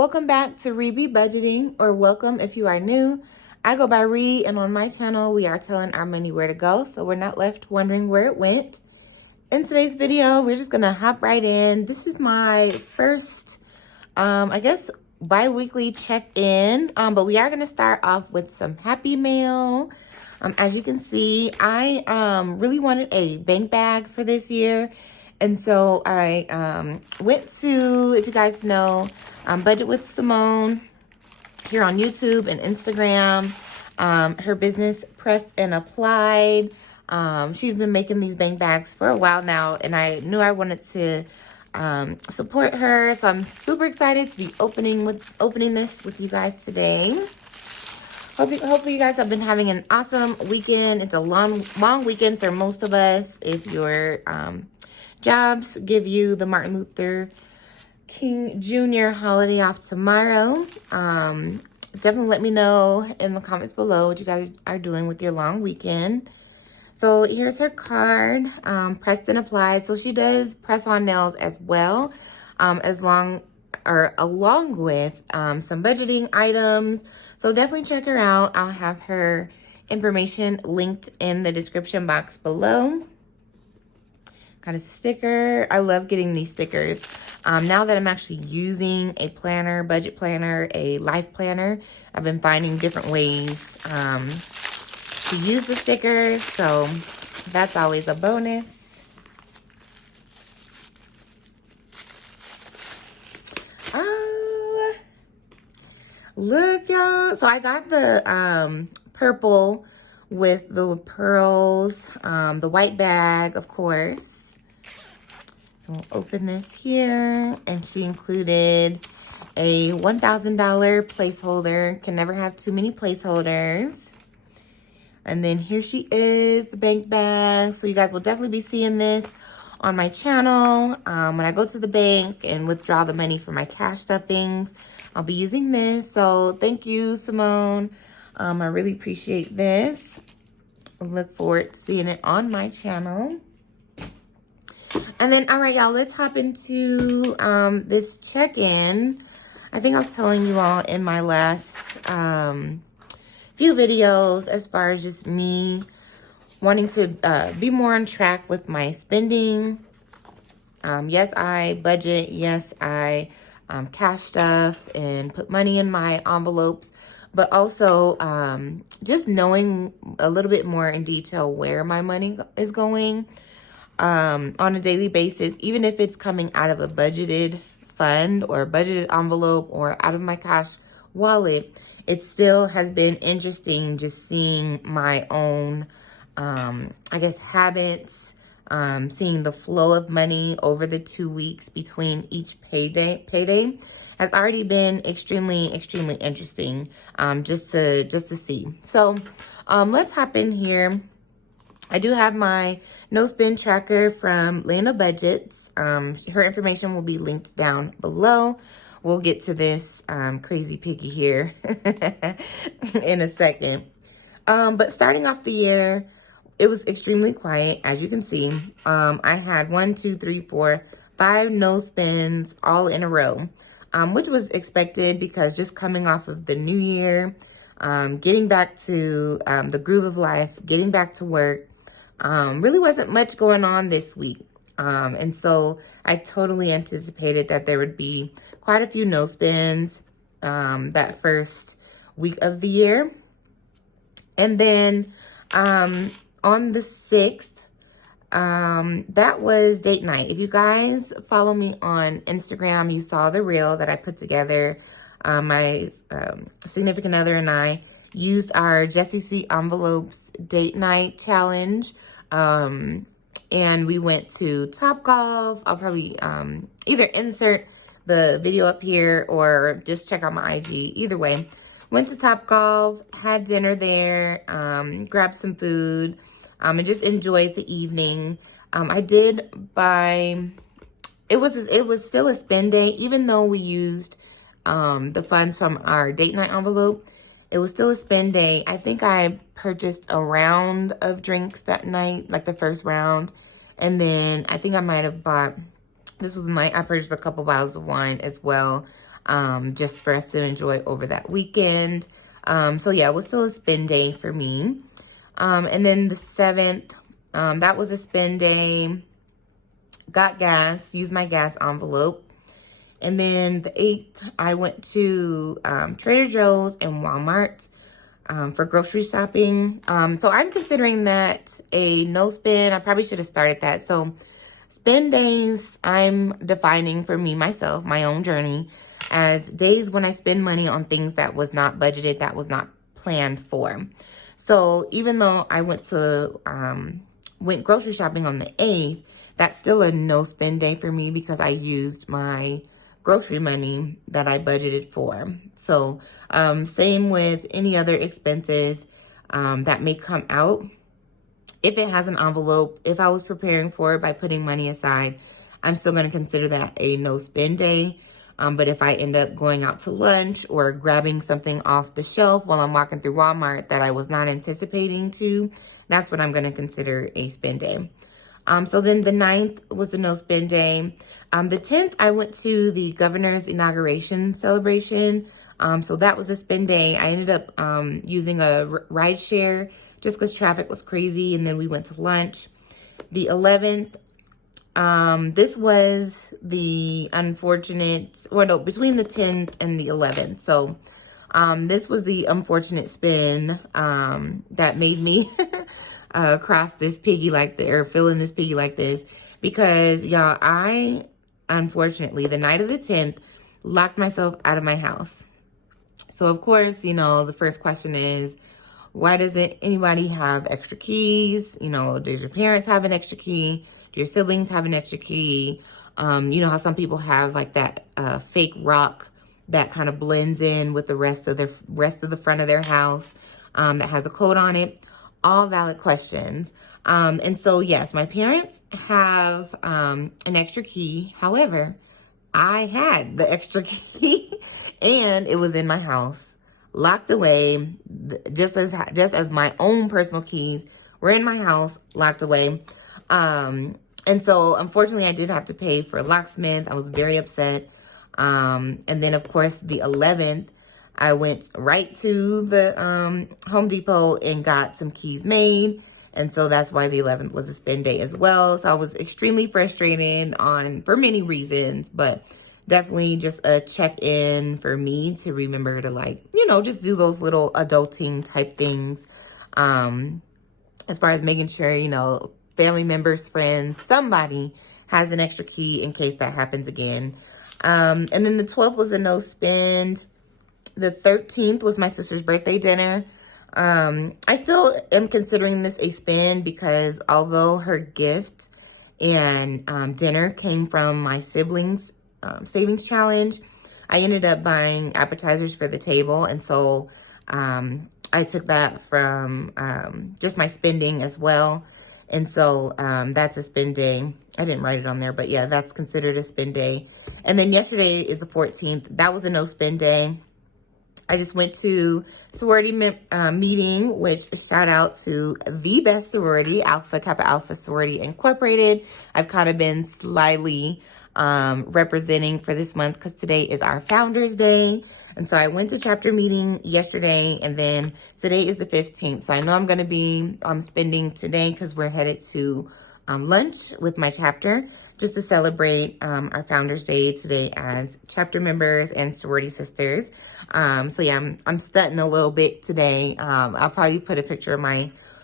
Welcome back to Be Budgeting, or welcome if you are new. I go by Ree, and on my channel, we are telling our money where to go, so we're not left wondering where it went. In today's video, we're just gonna hop right in. This is my first, I guess, bi-weekly check-in, but we are gonna start off with some Happy Mail. As you can see, I really wanted a bank bag for this year. And so I went to, if you guys know, Budget with Simone here on YouTube and Instagram. Her business, Pressed and Applied. She's been making these bank bags for a while now, and I knew I wanted to support her. So I'm super excited to be opening this with you guys today. Hopefully you guys have been having an awesome weekend. It's a long weekend for most of us. If your jobs give you the Martin Luther King Jr. holiday off tomorrow, definitely let me know in the comments below what you guys are doing with your long weekend. So here's her card, Pressed and Applied. So she does press on nails as well, along with some budgeting items. So definitely check her out. I'll have her information linked in the description box below. Got a sticker. I love getting these stickers. Now that I'm actually using a planner, budget planner, a life planner, I've been finding different ways to use the stickers. So that's always a bonus. Look, y'all. So I got the purple with the pearls, the white bag, of course. So we'll open this here, and she included a $1,000 placeholder. Can never have too many placeholders. And then here she is, the bank bag. So you guys will definitely be seeing this on my channel. When I go to the bank and withdraw the money for my cash stuffings, I'll be using this. So thank you, Simone. I really appreciate this. I look forward to seeing it on my channel. And then, all right, y'all, let's hop into this check-in. I think I was telling you all in my last few videos, as far as just me wanting to be more on track with my spending. Yes, I budget. Yes, I cash stuff and put money in my envelopes. But also just knowing a little bit more in detail where my money is going on a daily basis, even if it's coming out of a budgeted fund or a budgeted envelope or out of my cash wallet. It still has been interesting just seeing my own, I guess, habits, seeing the flow of money over the 2 weeks between each payday has already been extremely interesting, just to see. So let's hop in here. I do have my no spend tracker from Lana Budgets. Her information will be linked down below. We'll get to this crazy piggy here in a second. But starting off the year, it was extremely quiet, as you can see. I had 5 no spends all in a row, which was expected because just coming off of the new year, getting back to the groove of life, getting back to work, really wasn't much going on this week. And so I totally anticipated that there would be quite a few no spends that first week of the year. And then on the 6th, that was date night. If you guys follow me on Instagram, you saw the reel that I put together. My significant other and I used our Jessie C envelopes date night challenge. And we went to Topgolf. I'll probably either insert the video up here or just check out my IG. Either way, went to Topgolf, had dinner there, grabbed some food, and just enjoyed the evening. I did buy, it was still a spend day, even though we used the funds from our date night envelope. It was still a spend day. I think I purchased a round of drinks that night, like the first round. And then I think I might have bought, this was the night I purchased a couple bottles of wine as well. just for us to enjoy over that weekend. So yeah, it was still a spend day for me. And then the 7th, that was a spend day. Got gas, used my gas envelope. And then the 8th, I went to Trader Joe's and Walmart for grocery shopping. So I'm considering that a no spend. I probably should have started that. So spend days, I'm defining for me, myself, my own journey, as days when I spend money on things that was not budgeted, that was not planned for. So even though I went grocery shopping on the 8th, that's still a no spend day for me because I used my grocery money that I budgeted for. So same with any other expenses that may come out. If it has an envelope, if I was preparing for it by putting money aside, I'm still going to consider that a no spend day. But if I end up going out to lunch or grabbing something off the shelf while I'm walking through Walmart that I was not anticipating to, that's what I'm going to consider a spend day. So then the 9th was the no spend day. The 10th, I went to the governor's inauguration celebration. So that was a spend day. I ended up using a ride share just because traffic was crazy. And then we went to lunch. The 11th, this was the unfortunate, or no, between the 10th and the 11th. So this was the unfortunate spin that made me cross this piggy like this, or fill in this piggy like this, because y'all, I unfortunately the night of the 10th locked myself out of my house. So of course, you know, the first question is, why doesn't anybody have extra keys? You know, does your parents have an extra key? Do your siblings have an extra key? You know how some people have like that fake rock that kind of blends in with the rest of the front of their house that has a code on it. All valid questions. And so, yes, my parents have an extra key. However, I had the extra key and it was in my house, locked away, just as my own personal keys were in my house, locked away. And so, unfortunately, I did have to pay for a locksmith. I was very upset. And then, of course, the 11th, I went right to the Home Depot and got some keys made. And so that's why the 11th was a spend day as well. So I was extremely frustrated for many reasons, but definitely just a check-in for me to remember to, like, you know, just do those little adulting type things. As far as making sure, you know, family members, friends, somebody has an extra key in case that happens again. And then the 12th was a no spend. The 13th was my sister's birthday dinner. I still am considering this a spend because although her gift and dinner came from my siblings' savings challenge, I ended up buying appetizers for the table. And so I took that from just my spending as well. And so that's a spend day. I didn't write it on there, but yeah, that's considered a spend day. And then yesterday is the 14th. That was a no spend day. I just went to sorority meeting, which shout out to the best sorority, Alpha Kappa Alpha Sorority Incorporated. I've kind of been slyly representing for this month because today is our Founders Day. And so I went to chapter meeting yesterday, and then today is the 15th. So I know I'm going to be spending today because we're headed to lunch with my chapter just to celebrate our Founders Day today as chapter members and sorority sisters. So yeah, I'm stunting a little bit today. I'll probably put a picture of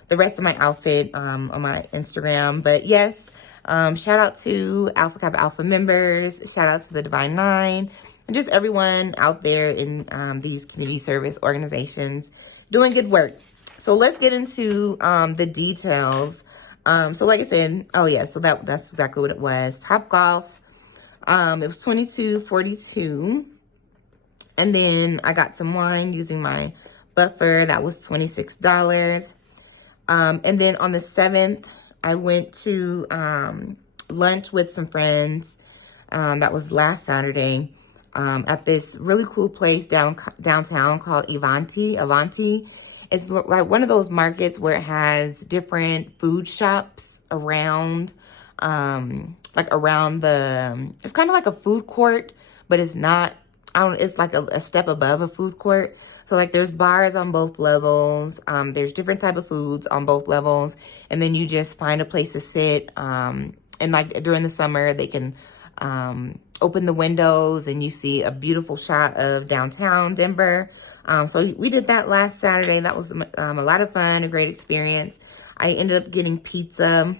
the rest of my outfit on my Instagram. But yes, shout out to Alpha Kappa Alpha members. Shout out to the Divine Nine. And just everyone out there in these community service organizations doing good work. So let's get into the details. So like I said, oh yeah, so that's exactly what it was. Topgolf, it was $22.42. And then I got some wine using my buffer. That was $26. And then on the 7th, I went to lunch with some friends. That was last Saturday. At this really cool place downtown called Avanti. It's like one of those markets where it has different food shops around, it's kind of like a food court, but it's not I don't, it's like a step above a food court. So like there's bars on both levels. There's different type of foods on both levels. And then you just find a place to sit. And like during the summer, they can open the windows and you see a beautiful shot of downtown Denver. So we did that last Saturday. That was a lot of fun, a great experience. I ended up getting pizza,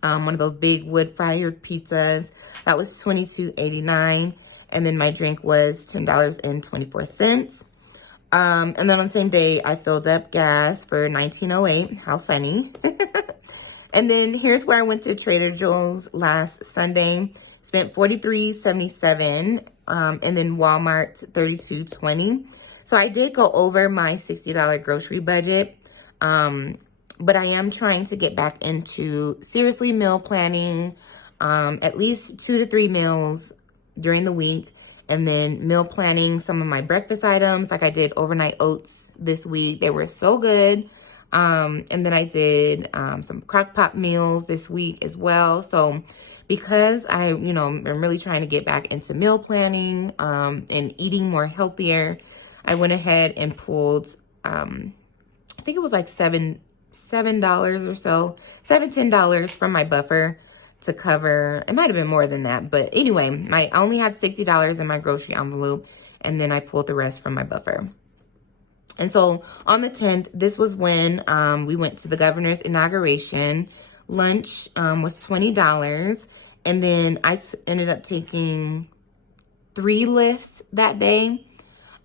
one of those big wood fired pizzas. That was $22.89. And then my drink was $10.24. And then on the same day, I filled up gas for $19.08. How funny. And then here's where I went to Trader Joe's last Sunday. Spent $43.77. And then Walmart, $32.20. So I did go over my $60 grocery budget. But I am trying to get back into seriously meal planning. At least 2 to 3 meals during the week. And then meal planning some of my breakfast items. Like I did overnight oats this week. They were so good. And then I did some crock pot meals this week as well. So because I'm really trying to get back into meal planning and eating more healthier, I went ahead and pulled, I think it was like $7 or so, $10 from my buffer to cover. It might have been more than that, but anyway, I only had $60 in my grocery envelope, and then I pulled the rest from my buffer. And so on the 10th, this was when we went to the governor's inauguration. Lunch was $20, and then I ended up taking 3 lifts that day.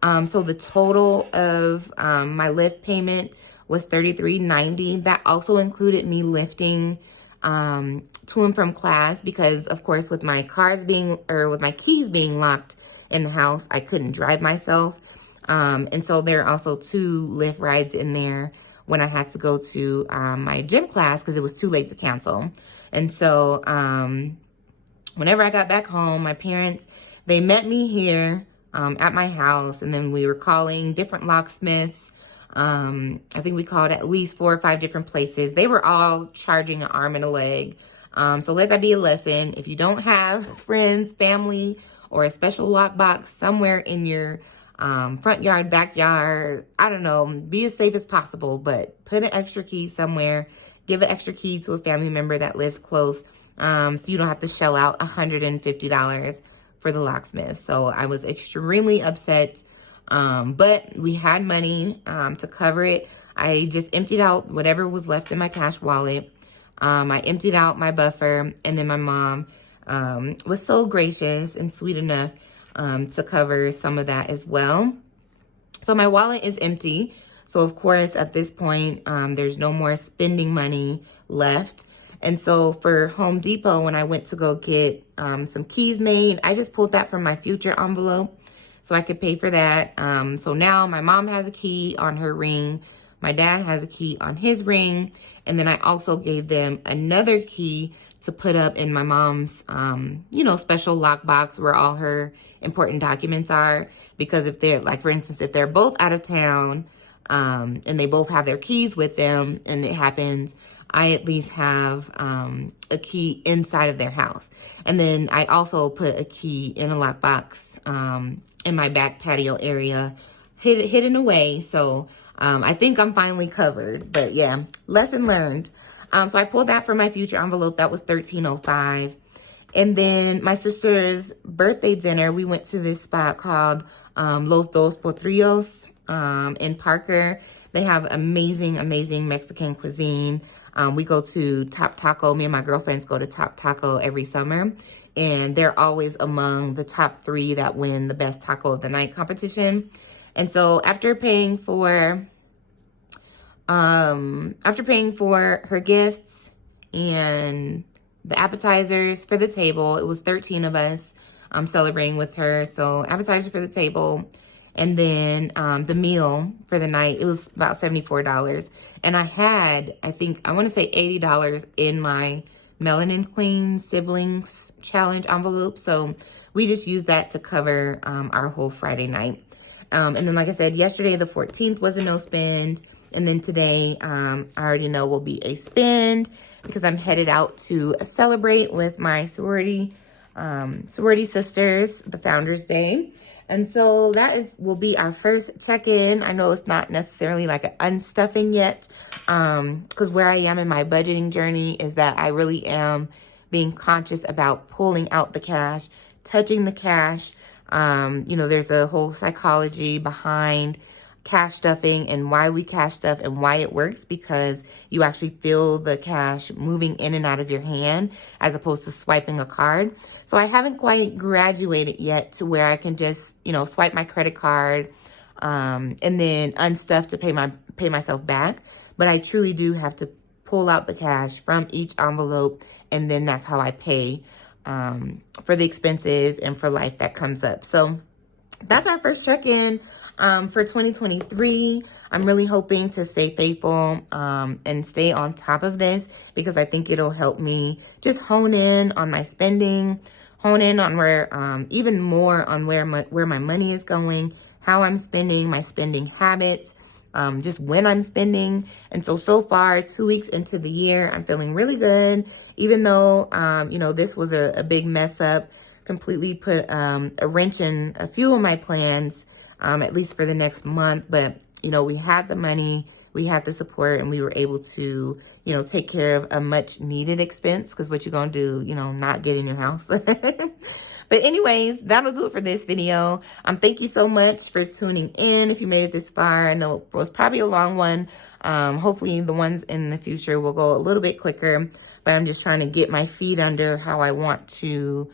So the total of my lift payment was $33.90. That also included me lifting to and from class because, of course, with my keys being locked in the house, I couldn't drive myself. And so there are also 2 lift rides in there when I had to go to my gym class because it was too late to cancel. And so whenever I got back home, my parents, they met me here at my house, and then we were calling different locksmiths. I think we called at least 4 or 5 different places. They were all charging an arm and a leg. So let that be a lesson. If you don't have friends, family, or a special lockbox somewhere in your front yard, backyard, I don't know, be as safe as possible, but put an extra key somewhere. Give an extra key to a family member that lives close so you don't have to shell out $150 for the locksmith. So I was extremely upset. But we had money to cover it. I just emptied out whatever was left in my cash wallet. I emptied out my buffer, and then my mom was so gracious and sweet enough to cover some of that as well. So my wallet is empty. So of course, at this point, there's no more spending money left. And so for Home Depot, when I went to go get some keys made, I just pulled that from my future envelope so I could pay for that. So now my mom has a key on her ring. My dad has a key on his ring. And then I also gave them another key to put up in my mom's, special lockbox where all her important documents are. Because if they're, like, for instance, if they're both out of town and they both have their keys with them and it happens, I at least have a key inside of their house. And then I also put a key in a lockbox in my back patio area, hidden away. So I think I'm finally covered. But yeah, lesson learned. So I pulled that from my future envelope. That was $13.05. And then my sister's birthday dinner, we went to this spot called Los Dos Potrillos in Parker. They have amazing, amazing Mexican cuisine. We go to Top Taco. Me and my girlfriends go to Top Taco every summer. And they're always among the top 3 that win the best taco of the night competition. And so after paying for her gifts and the appetizers for the table, it was 13 of us celebrating with her. So appetizer for the table, and then the meal for the night, it was about $74. And I had, I want to say $80 in my Melanin Queen Siblings Challenge envelope. So we just used that to cover our whole Friday night. And then, like I said, yesterday, the 14th, was a no spend. And then today, I already know will be a spend because I'm headed out to celebrate with my sorority sisters, the Founders Day. And so will be our first check-in. I know it's not necessarily like an unstuffing yet, because where I am in my budgeting journey is that I really am being conscious about pulling out the cash, touching the cash. You know, there's a whole psychology behind cash stuffing and why we cash stuff and why it works, because you actually feel the cash moving in and out of your hand as opposed to swiping a card. So I haven't quite graduated yet to where I can just, you know, swipe my credit card and then unstuff to pay myself back. But I truly do have to pull out the cash from each envelope, and then that's how I pay for the expenses and for life that comes up. So that's our first check-in for 2023. I'm really hoping to stay faithful and stay on top of this, because I think it'll help me just hone in on my spending, hone in on where, even more on where my money is going, how I'm spending, my spending habits, just when I'm spending. And so far, 2 weeks into the year, I'm feeling really good, even though, you know, this was a big mess up, completely put a wrench in a few of my plans, at least for the next month. But, you know, we had the money, we had the support, and we were able to, you know, take care of a much needed expense, because what you gonna do, you know, not get in your house. But anyways, that'll do it for this video. Thank you so much for tuning in. If you made it this far, I know it was probably a long one. Hopefully the ones in the future will go a little bit quicker, but I'm just trying to get my feet under how I want to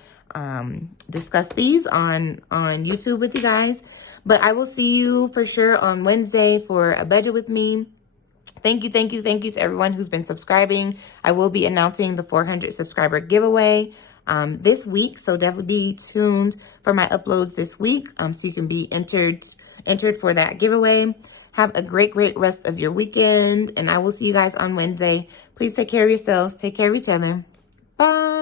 discuss these on YouTube with you guys. But I will see you for sure on Wednesday for a budget with me. Thank you to everyone who's been subscribing. I will be announcing the 400 subscriber giveaway this week, so definitely be tuned for my uploads this week, so you can be entered for that giveaway. Have a great rest of your weekend, and I will see you guys on Wednesday. Please take care of yourselves. Take care of each other. Bye.